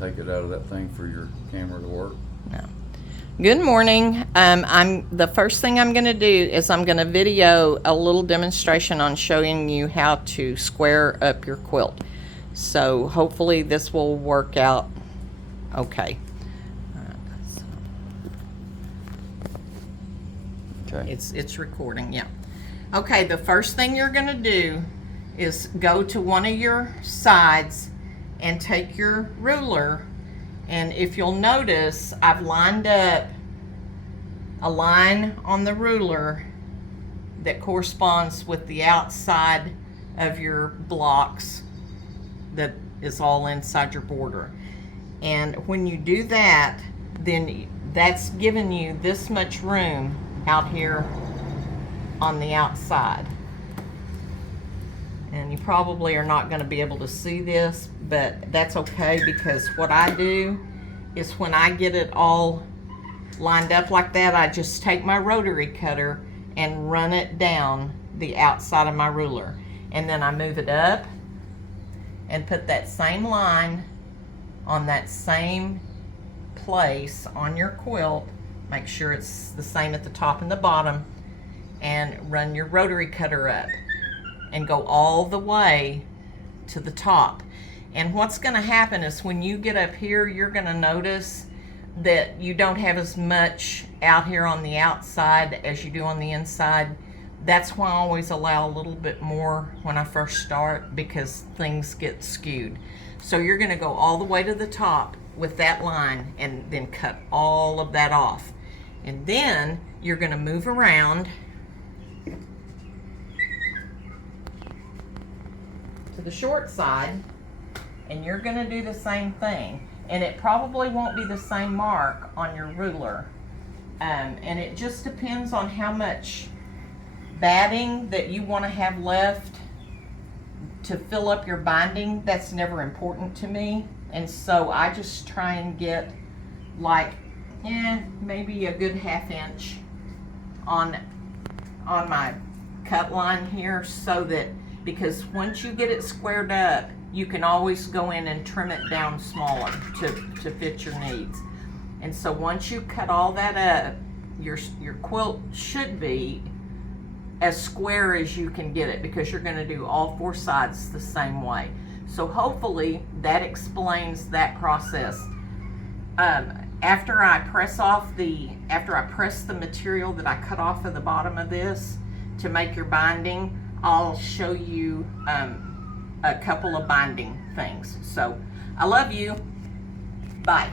take it out of that thing for your camera to work? No. Good morning. The first thing I'm going to do is I'm going to video a little demonstration on showing you how to square up your quilt. So hopefully this will work out okay. Okay. It's recording, yeah. Okay, the first thing you're going to do is go to one of your sides and take your ruler, and if you'll notice, I've lined up a line on the ruler that corresponds with the outside of your blocks that is all inside your border. And when you do that, then that's giving you this much room out here on the outside. And you probably are not going to be able to see this, but that's okay, because what I do is when I get it all lined up like that, I just take my rotary cutter and run it down the outside of my ruler, and then I move it up and put that same line on that same place on your quilt. Make sure it's the same at the top and the bottom, and run your rotary cutter up and go all the way to the top. And what's going to happen is when you get up here, you're going to notice that you don't have as much out here on the outside as you do on the inside. That's why I always allow a little bit more when I first start, because things get skewed. So you're going to go all the way to the top with that line and then cut all of that off. And then you're going to move around to the short side, and you're going to do the same thing. And it probably won't be the same mark on your ruler. And it just depends on how much batting that you want to have left to fill up your binding. That's never important to me. And so I just try and get like, maybe a good ½ inch on my cut line here, so that, because once you get it squared up, you can always go in and trim it down smaller to fit your needs. And so once you cut all that up, your quilt should be as square as you can get it, because you're going to do all 4 sides the same way. So hopefully that explains that process. After I press the material that I cut off of the bottom of this to make your binding, I'll show you a couple of binding things. So I love you. Bye.